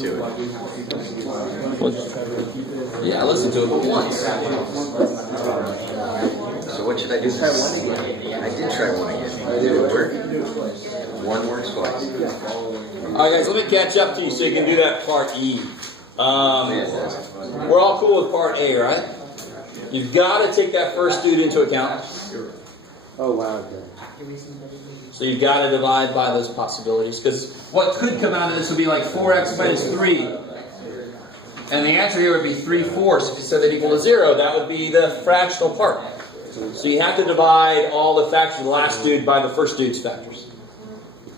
to it. Yeah, I listened to it but once. So what should I do? Try one again. I did try one again. Did it work? One works twice. Alright guys, let me catch up to you so you can do that part E. We're all cool with part A, right? You've got to take that first dude into account. Oh, wow. Okay. So you've got to divide by those possibilities. Because what could come out of this would be like 4x minus 3. And the answer here would be 3/4. If you set that equal to 0, that would be the fractional part. So you have to divide all the factors of the last dude by the first dude's factors.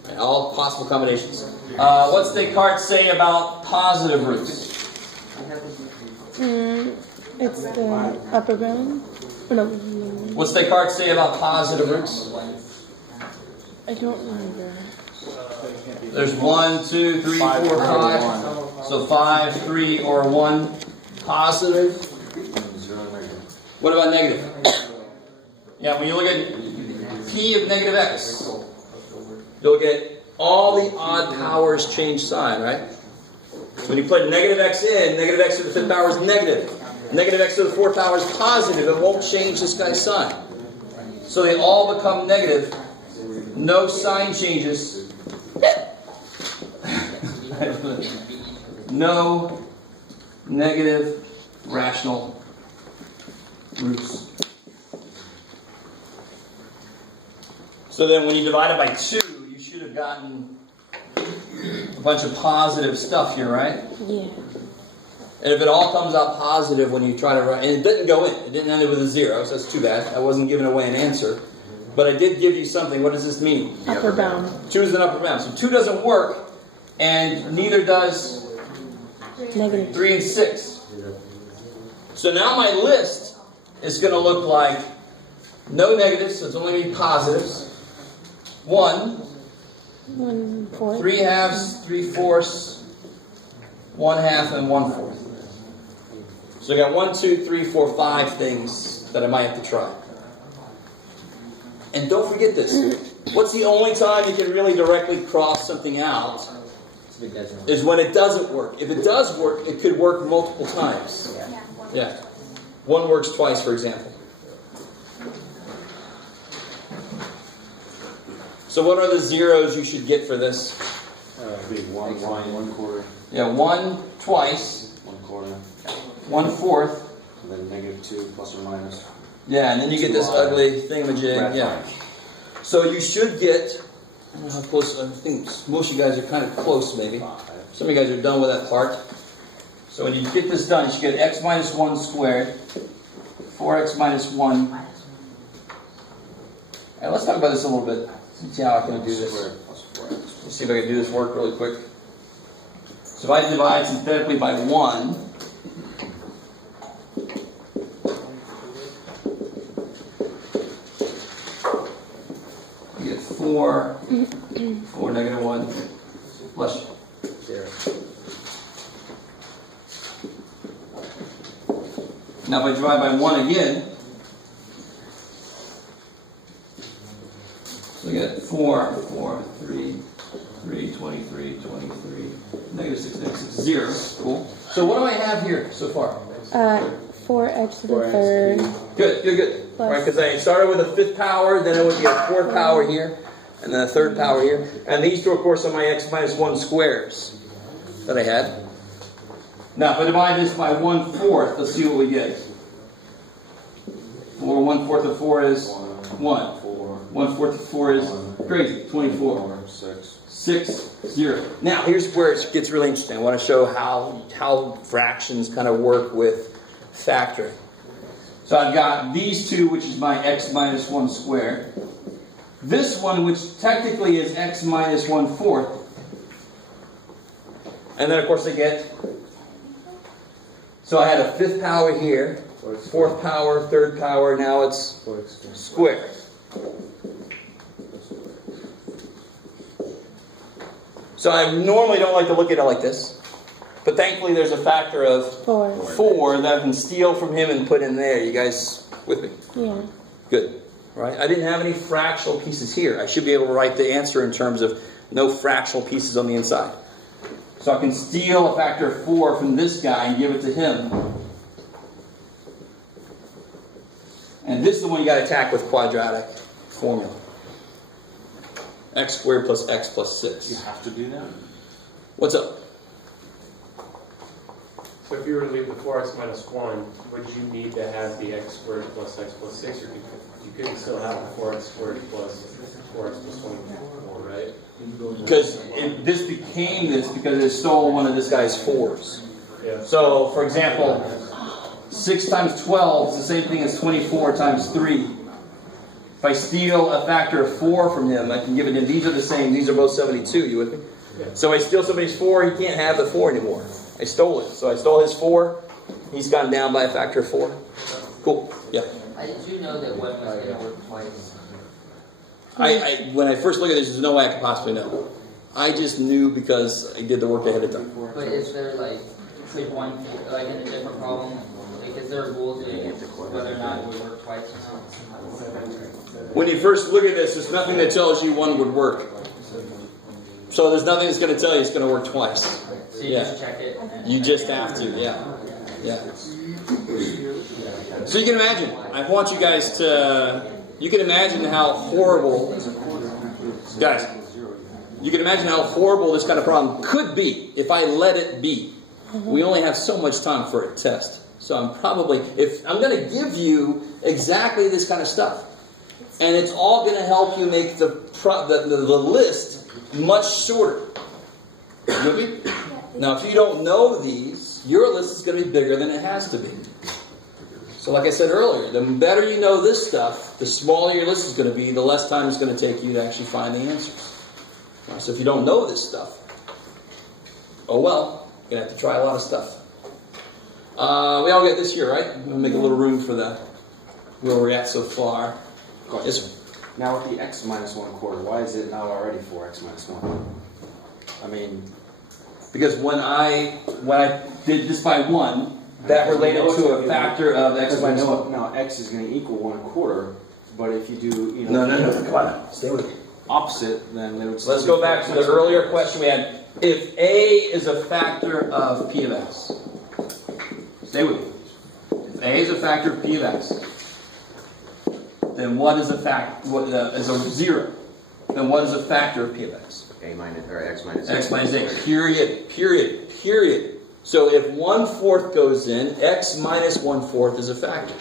Okay, all possible combinations. What's Descartes say about positive roots? It's the upper bound. Or no. What's Descartes say about positive roots? I don't remember. There's 1, 2, 3, 4, 5. So 5, 3, or 1 positive. What about negative? Yeah, when you look at P of negative x, you'll get all the odd powers change sign, right? So when you put negative x in, negative x to the 5th power is negative. Negative x to the 4th power is positive. It won't change this guy's sign. So they all become negative. No sign changes. No negative rational roots. So then when you divide it by 2, you should have gotten a bunch of positive stuff here, right? Yeah. And if it all comes out positive when you try to write, and it didn't go in, it didn't end with a 0, so that's too bad. I wasn't giving away an answer. But I did give you something. What does this mean? Upper bound. 2 is an upper bound. So 2 doesn't work, and neither does Negative. 3 and 6. So now my list is going to look like no negatives, so it's only going to be positives. 1, 1/4. 3 halves, 3/4, 1/2, and 1/4. So I got 1, 2, 3, 4, 5 things that I might have to try. And don't forget this. What's the only time you can really directly cross something out? Is when it doesn't work. If it does work, it could work multiple times. Yeah. 1 works twice, for example. So what are the zeros you should get for this? Be 1, 1/4. Yeah, 1 twice. 1/4. 1/4. And then negative 2 plus or minus. Yeah, and then you get this ugly thingamajig. Yeah. So you should get, I don't know how close, I think most of you guys are kind of close maybe. Some of you guys are done with that part. So when you get this done, you should get x minus 1 squared, 4x minus 1. And let's talk about this a little bit. Let's see how I can do this. Let's see if I can do this work really quick. So if I divide synthetically by 1, you get 4, 4 negative 1, plus 0. Now if I divide by 1 again, so I get 4, 4, 3, 3, 23, 23, negative 6, negative 6, 0. Cool. So what do I have here so far? 4x to the 3rd. Good, good, good. Right, because I started with a 5th power, then it would be a 4th power here, and then a 3rd power here. And these two, of course, are my x minus 1 squares that I had. Now, if I divide this by 1/4, let's see what we get. 1/4 of 4 is 1. 1/4 of 4 is crazy, 24. 6, 0. Now, here's where it gets really interesting. I want to show how fractions kind of work with factoring. So I've got these two, which is my x minus 1 squared. This one, which technically is x minus 1/4. And then, of course, I get... So I had a 5th power here, 4th power, 3rd power, now it's squared. So I normally don't like to look at it like this. But thankfully there's a factor of 4 that I can steal from him and put in there. You guys with me? Yeah. Good. Right? I didn't have any fractional pieces here. I should be able to write the answer in terms of no fractional pieces on the inside. So I can steal a factor of 4 from this guy and give it to him. And this is the one you got to attack with quadratic formula. X squared plus x plus 6. You have to do that? What's up? So if you were to leave the 4x minus 1, would you need to have the x squared plus x plus 6, or you could still have the 4x squared plus 4x plus 24, right? Because this became this because it stole one of this guy's 4s. Yeah. So, for example, 6 times 12 is the same thing as 24 times 3. If I steal a factor of 4 from him, I can give it to him. These are the same. These are both 72. You with me? Yeah. So I steal somebody's 4, he can't have the 4 anymore. I stole it. So I stole his 4. He's gone down by a factor of 4. Cool. Yeah. Did you know that 1 was going to work twice? When I first looked at this, there's no way I could possibly know. I just knew because I did the work ahead of time. But is there could one, in a different problem, is there a rule to whether or not it would work twice? When you first look at this, there's nothing that tells you 1 would work. So there's nothing that's going to tell you it's going to work twice. So you just check it? You just have to, yeah. So you can imagine. I want you guys to... You can imagine how horrible... Guys, you can imagine how horrible this kind of problem could be if I let it be. We only have so much time for a test. So I'm going to give you exactly this kind of stuff. And it's all going to help you make the list much shorter. Now, if you don't know these, your list is going to be bigger than it has to be. So like I said earlier, the better you know this stuff, the smaller your list is going to be, the less time it's going to take you to actually find the answers. So if you don't know this stuff, oh well, you're going to have to try a lot of stuff. We all get this here, right? I'm going to make a little room for where we're at so far. Yes. Now with the x minus 1/4, why is it not already 4x minus 1? I mean... Because when I did this by 1, that related to a factor of x minus 1. Now x is going to equal 1/4, but if you do, No, come on now. Stay with me. Opposite, then it would... Let's go back to the earlier question we had. If A is a factor of P of X. Stay with me. If A is a factor of P of X, then what is a is a 0? Then what is a factor of P of X? A minus, or x minus X minus A. Period. So if 1/4 goes in, x minus 1/4 is a factor.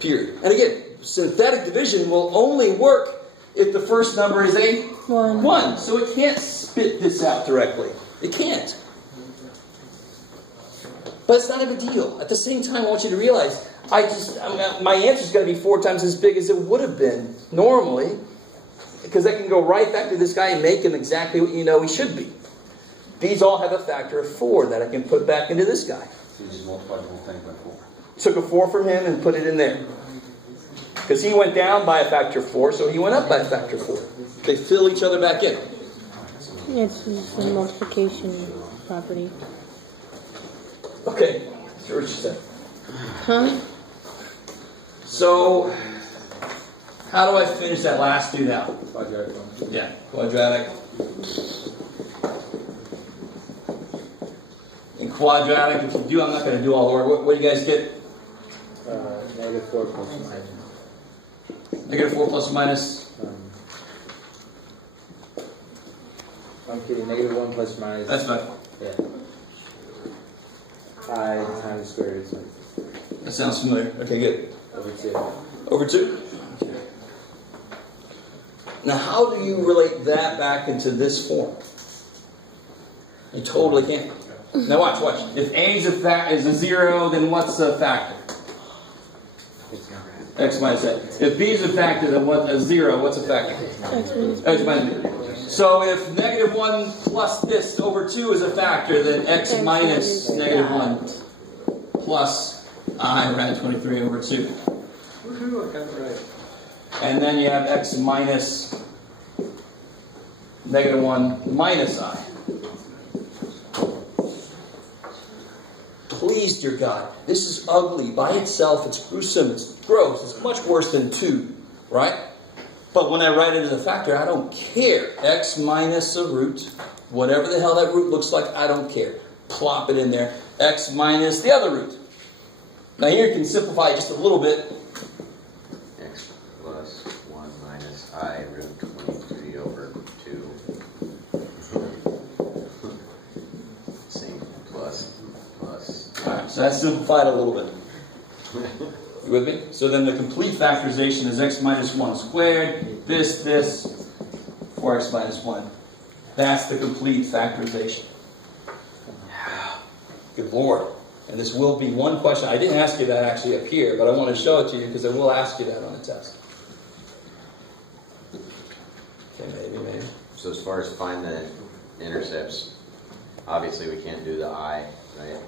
Period. And again, synthetic division will only work if the first number is a 1. So it can't spit this out directly. It can't. But it's not a big deal. At the same time, I want you to realize, my answer is going to be 4 times as big as it would have been normally, because I can go right back to this guy and make him exactly what you know he should be. These all have a factor of 4 that I can put back into this guy. So you just multiply the whole thing by 4. Took a 4 from him and put it in there. Because he went down by a factor of 4, so he went up by a factor of 4. They fill each other back in. It's a multiplication property. Okay, that's what she said. Huh? So, how do I finish that last 2 now? Quadratic. Yeah, quadratic. In quadratic, if you do, I'm not going to do all the work. What do you guys get? Negative 4 plus minus. Negative 4 plus minus. I'm kidding. Negative 1 plus minus. That's fine. Yeah. Pi times square root of That sounds familiar. Okay, good. over 2. Over 2. Now, how do you relate that back into this form? You totally can't. Now watch. If A is a 0, then what's a factor? X minus A. If B is a factor, then a 0, what's a factor? X minus B. So if negative 1 plus this over 2 is a factor, then x minus negative 1 plus I around 23 over 2. And then you have x minus negative 1 minus I. Please, dear God, this is ugly. By itself, it's gruesome, it's gross, it's much worse than 2, right? But when I write it as a factor, I don't care. X minus a root Whatever the hell that root looks like, I don't care. Plop it in there. X minus the other root. Now here you can simplify it just a little bit. X plus 1 minus I root 23 over 2. Same plus. Alright, so that's simplified a little bit. You with me? So then the complete factorization is x minus 1 squared, this, 4x minus 1. That's the complete factorization. Good Lord. And this will be one question. I didn't ask you that actually up here, but I want to show it to you because I will ask you that on the test. Okay, maybe. So as far as find the intercepts, obviously we can't do the I, right?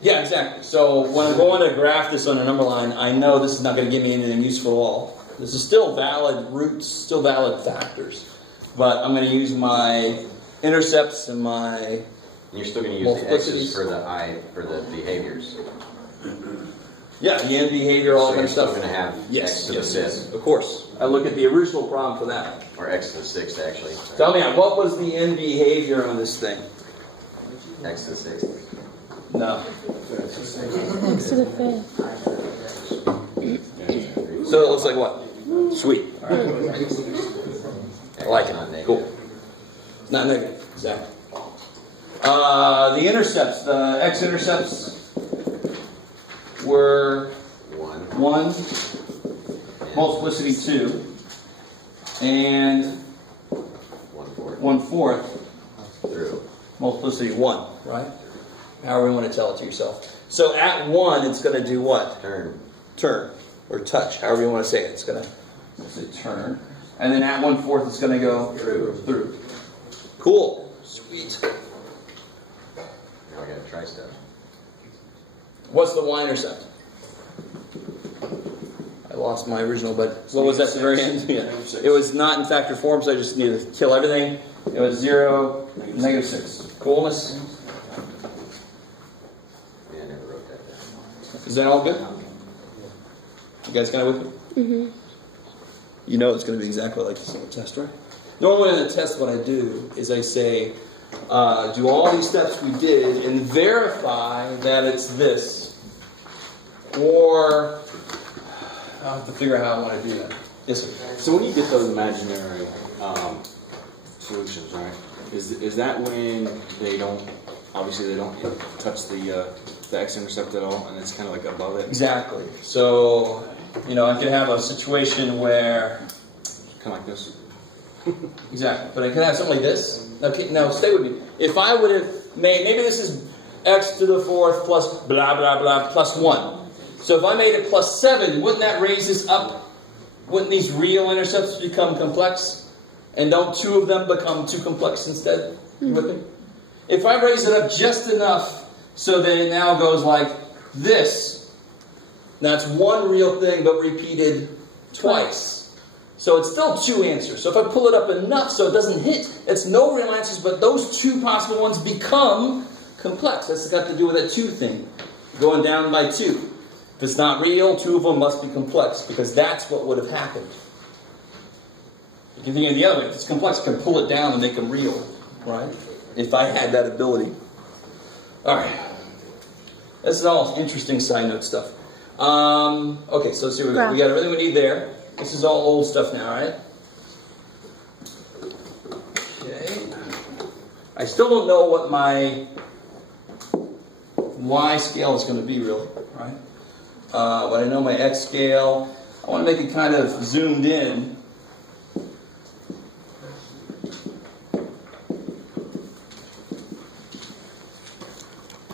Yeah, exactly. So when I'm going to graph this on a number line, I know this is not going to give me anything useful at all. This is still valid roots, still valid factors. But I'm going to use my intercepts and my... And you're still going to use the x's for the I, for the behaviors. Yeah, the end behavior, all so that stuff. So you're still going to have x to the 5th. Of course. I look at the original problem for that. Or x to the 6th, actually. Tell me, what was the end behavior on this thing? X to the 6th. No. X to the 5th. So it looks like what? Sweet. All right. I like it. Cool. It's not negative. Exactly. The intercepts, the x-intercepts were 1, multiplicity 2, and 1/4 through multiplicity 1, right? However you want to tell it to yourself. So at 1, it's going to do what? Turn. Or touch, however you want to say it. It's going to say turn. And then at 1/4, it's going to go through. Cool. Sweet. Now I got to try stuff. What's the y-intercept? I lost my original, but what was that at the very end? Yeah. It was not in factor form, so I just needed to kill everything. It was 0, -6. Coolness. Yeah, I never wrote that down. Is that all good? You guys kind of with me? Mm-hmm. You know it's going to be exactly like this on the test, right? Normally on the test, what I do is I say, do all these steps we did and verify that it's this. Or I'll have to figure out how I want to do that. Yes, sir. So when you get those imaginary solutions, right? Is that when they don't, obviously they don't touch the x-intercept at all, and it's kind of like above it? Exactly. So, you know, I could have a situation where... Kind of like this? Exactly. But I could have something like this. Now, stay with me. If I would have made... Maybe this is x to the 4th plus blah, blah, blah, plus 1. So if I made it plus 7, wouldn't that raise this up? Wouldn't these real intercepts become complex? And don't 2 of them become too complex instead? You with me? If I raise it up just enough so that it now goes like this, that's one real thing but repeated twice. So it's still 2 answers. So if I pull it up enough so it doesn't hit, it's no real answers, but those 2 possible ones become complex. That's got to do with that 2 thing, going down by 2. If it's not real, 2 of them must be complex, because that's what would have happened. You can think of the other way. If it's complex, I can pull it down and make them real, right? If I had that ability. All right. This is all interesting side note stuff. Okay, so let's see what we got. We got everything we need there. This is all old stuff now, right? Okay. I still don't know what my Y scale is going to be, really, right? But I know my X scale. I want to make it kind of zoomed in.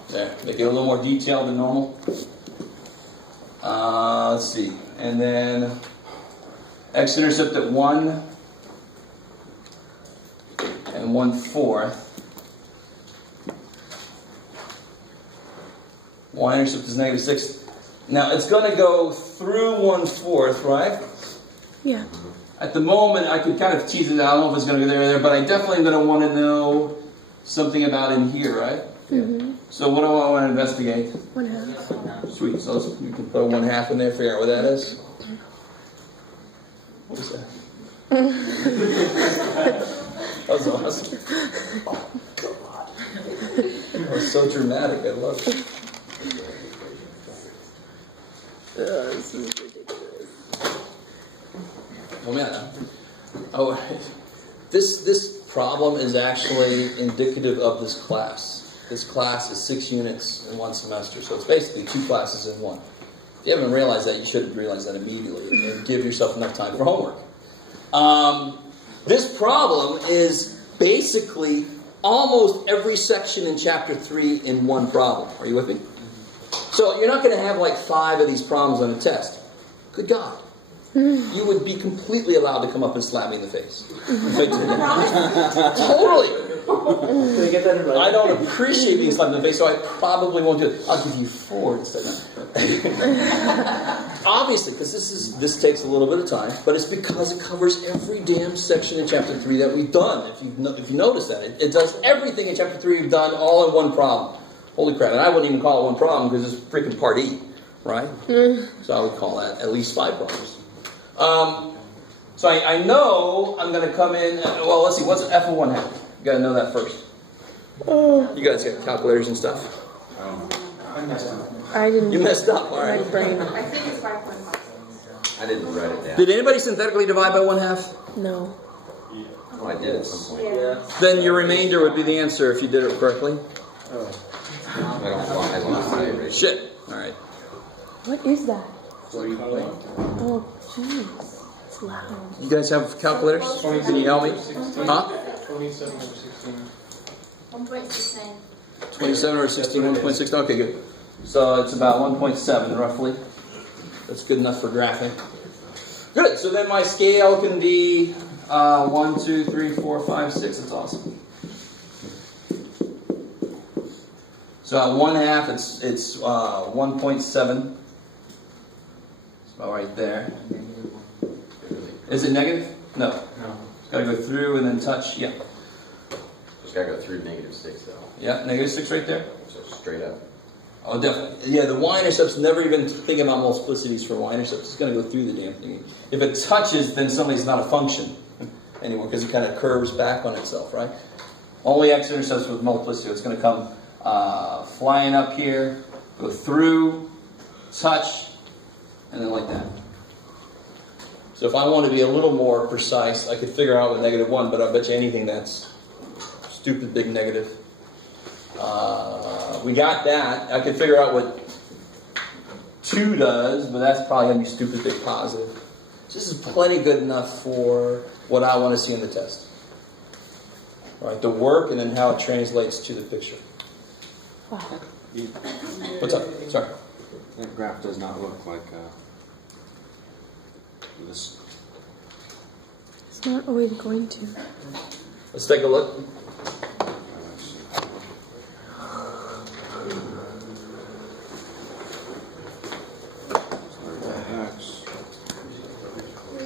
There, make it a little more detailed than normal. Let's see. And then x-intercept at 1 and 1/4. Y-intercept is -6. Now, it's going to go through 1/4, right? Yeah. At the moment, I could kind of tease it out. I don't know if it's going to go there or there, but I definitely am going to want to know something about in here, right? Mm-hmm. So what do I want to investigate? 1/2. Sweet. So we can throw 1/2 in there, figure out what that is. What is that? was awesome. That was so dramatic. I love it. This is ridiculous. Oh man. Oh, this problem is actually indicative of this class. This class is 6 units in 1 semester, so it's basically 2 classes in 1. If you haven't realized that, you should realize that immediately and give yourself enough time for homework. This problem is basically almost every section in chapter 3 in one problem. Are you with me? So you're not going to have like 5 of these problems on a test. Good God. You would be completely allowed to come up and slap me in the face. Totally. Can I get that in writing? I don't appreciate being slapped in the face, so I probably won't do it. I'll give you 4 instead. Obviously, because this takes a little bit of time, but it's because it covers every damn section in chapter 3 that we've done. If you notice that, it does everything in chapter 3 we've done all in one problem. Holy crap! And I wouldn't even call it one problem because it's freaking part E, right? So I would call that at least 5 problems. So I know I'm going to come in. Well, let's see. What's an F of 1 half? You got to know that first. You guys got calculators and stuff. I didn't. You messed up. All My right. brain. I think it's 5.5. I didn't write it down. Did anybody synthetically divide by 1 half? No. Oh, I did at some point. Yeah. Then your remainder would be the answer if you did it correctly. I lost my erasure. Shit. All right. What is that? What are you calling? Oh, jeez. It's loud. You guys have calculators? Can you help me? Huh? 27 over 16. 1.69. 27 or 16, 1.6. Okay, good. So it's about 1.7 roughly. That's good enough for graphing. Good. So then my scale can be 1, 2, 3, 4, 5, 6. That's awesome. So at 1 half, it's 1.7. It's about right there. Is it negative? No. No. Got to go through and then touch. Yeah. Just gotta go through -6 though. Yeah. -6 right there. So straight up. Oh, definitely. Yeah, the y-intercept's never even thinking about multiplicities for y-intercepts. It's going to go through the damn thing. If it touches, then somebody's not a function anymore because it kind of curves back on itself, right? Only x-intercepts with multiplicity. It's going to come flying up here, go through, touch, and then like that. So if I want to be a little more precise, I could figure out what -1, but I bet you anything that's stupid big negative. We got that. I could figure out what 2 does, but that's probably going to be stupid big positive. So this is plenty good enough for what I want to see in the test. Right, the work and then how it translates to the picture. Wow. What's up? Sorry. That graph does not look like this. It's not always going to. Let's take a look.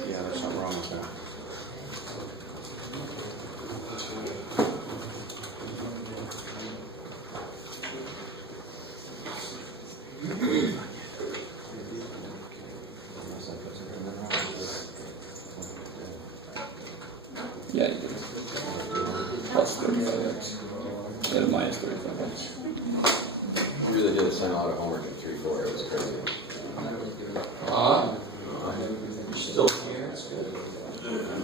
Yeah, there's something wrong with that. Yeah, you did. Plus 35x. Instead of minus 35x. You really did send a lot of homework in 3-4. It was crazy. You're still here. That's good.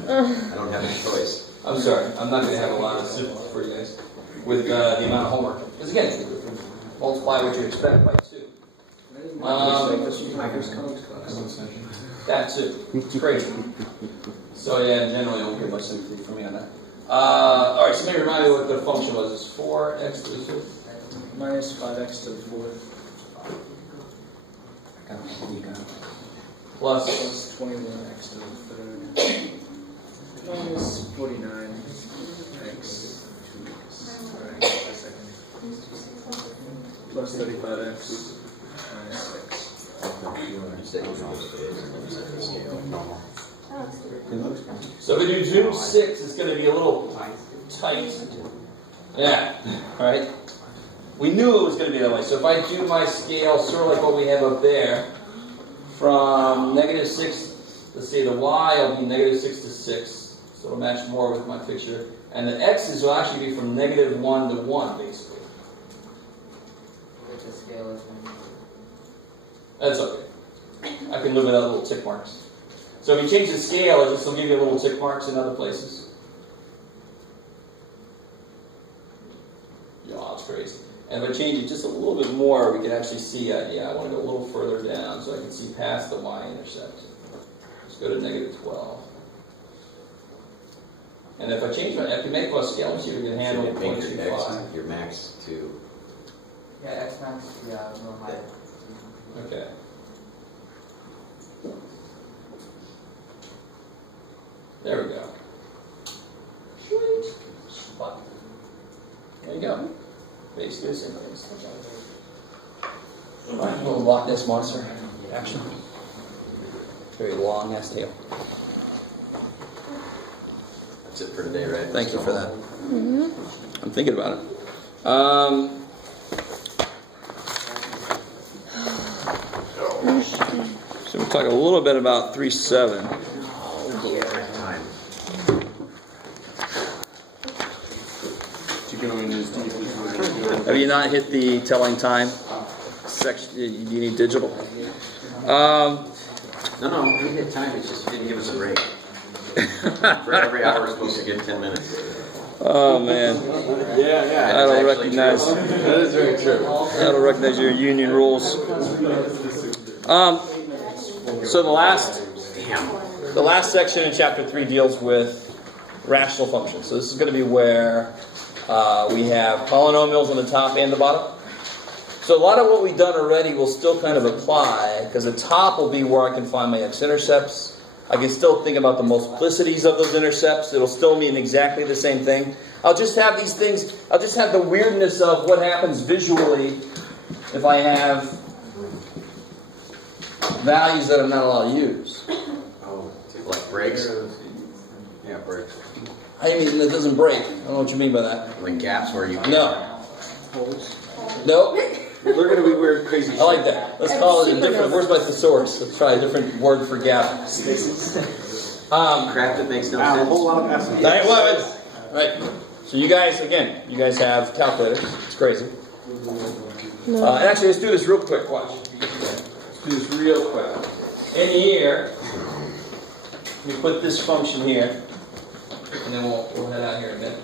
I don't have a choice. I'm sorry. I'm not going to have a lot of sympathy for you guys with the amount of homework. Because again, multiply what you expect by 2. That too. It's crazy. So yeah, generally you don't get much sympathy from me on that. Alright, so maybe remind me what the function was. It's 4x to the 5th? Minus 5x to the 4th. Plus Plus 21x to the 3rd. Minus 49x. Alright, a second. Plus 35x. Minus 6. So if we do zoom 6, it's going to be a little tight. Yeah, alright. We knew it was going to be that way. So if I do my scale sort of like what we have up there, from -6, let's say the y will be -6 to 6. So it'll match more with my picture. And the x's will actually be from negative 1 to 1, basically. If the scale is That's okay. I can live without little tick marks. So if you change the scale, it just will give you little tick marks in other places. Yeah, that's crazy. And if I change it just a little bit more, we can actually see, yeah, I want to go a little further down so I can see past the y-intercept. Let's go to negative 12. And if I change my, I can make my scale, let's see if we can handle So you make 0.25. your max to... yeah, X max, yeah, a little higher. Okay. There we go. There you go. Basically the same thing. Alright, little Loch Ness monster. Action. Very long ass tail. That's it for today, right? Thank you for that. Mm-hmm. I'm thinking about it. So we'll talk a little bit about 3.7. Time. Keep going as deep as we Have you not hit the telling time section? You need digital. No, we hit time. It's just didn't give us a break. For every hour, we're supposed to get 10 minutes. Oh man, Yeah, I don't recognize. that is very true. I don't recognize your union rules. So the last section in chapter 3 deals with rational functions. So this is going to be where we have polynomials on the top and the bottom. So a lot of what we've done already will still kind of apply, because the top will be where I can find my x-intercepts. I can still think about the multiplicities of those intercepts. It'll still mean exactly the same thing. I'll just have these things, I'll just have the weirdness of what happens visually if I have values that I'm not allowed to use. Oh, like breaks? Yeah, breaks. I mean, it doesn't break. I don't know what you mean by that. Like gaps where you can't. No. Nope. They're going to be weird, crazy. I like that. Let's call it a different. Where's my thesaurus? Let's try a different word for gap. Crap that makes no A sense. whole lot of S's. Right. So you guys have calculators. It's crazy. No. And actually, let's do this real quick. Watch. Let's do this real quick. In here, we put this function here, and then we'll head out here in a minute.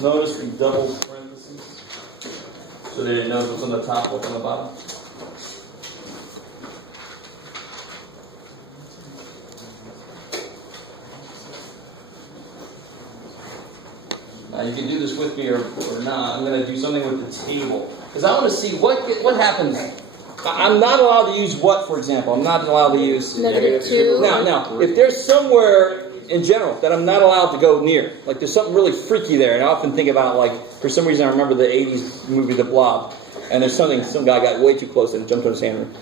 Notice the double parentheses, so that it knows what's on the top, what's on the bottom. Now you can do this with me or not. I'm going to do something with the table, because I want to see what happens. I'm not allowed to use what, for example. I'm not allowed to use Negative 2. Now, if there's somewhere in general that I'm not allowed to go near, like there's something really freaky there, and I often think about, like, for some reason I remember the 80s movie The Blob, and there's some guy got way too close and jumped on his hand.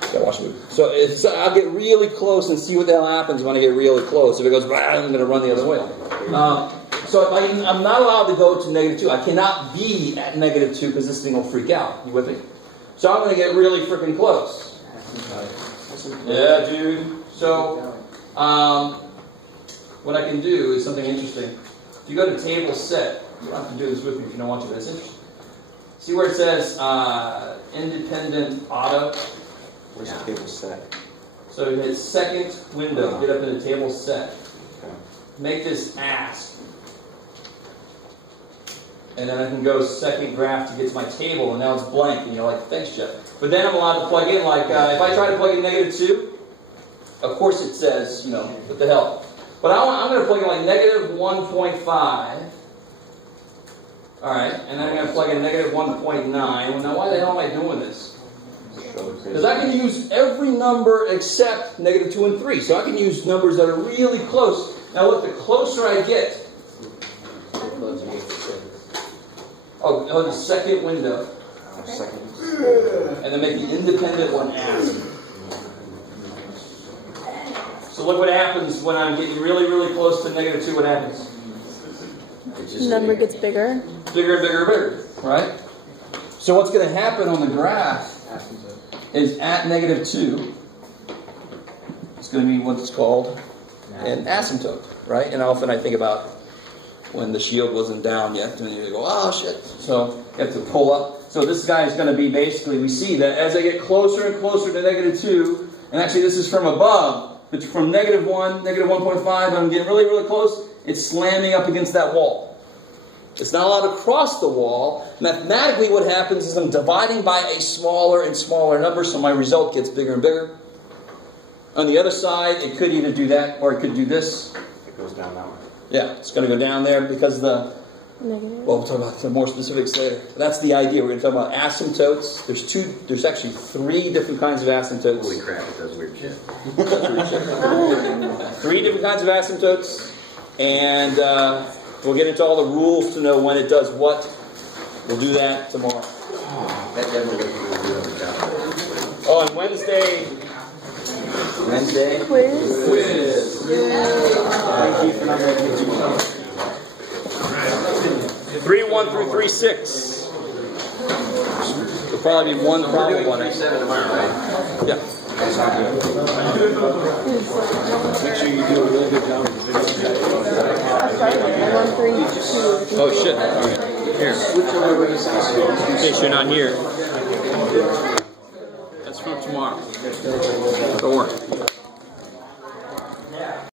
Gotta watch the movie. So I'll get really close and see what the hell happens when I get really close. If it goes, I'm going to run the other way. So if I'm not allowed to go to negative 2. I cannot be at negative 2 because this thing will freak out. You with me? So I'm going to get really freaking close. Yeah, dude. So what I can do is something interesting. If you go to table set, you don't have to do this with me if you don't want to, but it's interesting. See where it says independent auto? Where's the table set? So hit second window, get up into table set. Okay. Make this ask. And then I can go second graph to get to my table, and now it's blank. And you're like, thanks, Jeff. But then I'm allowed to plug in, like, if I try to plug in negative 2, of course it says, what the hell. But I'm going to plug in like negative 1.5. Alright, and then I'm going to plug in negative 1.9. Well, now why the hell am I doing this? Because I can use every number except negative 2 and 3. So I can use numbers that are really close. Now look, the closer I get, the second window. And then make the independent one ask. So look what happens when I'm getting really, really close to negative 2. What happens? The number gets bigger. Bigger and bigger and bigger, right? So what's going to happen on the graph is at negative 2, It's going to be what's called an asymptote, right? And often I think about when the shield wasn't down yet, and you go, oh shit. So you have to pull up. So this guy is going to be basically, we see that as I get closer and closer to -2, and actually this is from above, but from -1, -1.5, I'm getting really, really close, it's slamming up against that wall. It's not allowed to cross the wall. Mathematically what happens is I'm dividing by a smaller and smaller number, so my result gets bigger and bigger. On the other side, it could either do that, or it could do this. It goes down that way. Yeah, it's going to go down there because the... Negative. Well, we'll talk about the more specifics later. That's the idea. We're going to talk about asymptotes. There's actually 3 different kinds of asymptotes. Holy crap, it does weird shit. 3 different kinds of asymptotes. And we'll get into all the rules to know when it does what. We'll do that tomorrow. That definitely makes me do the job. Oh, and Wednesday. Quiz. Thank you for not making it too tough. 3-1 through 3-6. There'll probably be one problem one. 3-7 tomorrow, right? Yeah. Make sure you do a really good job. Oh shit. Here. In case you're not here. That's from tomorrow. Don't worry.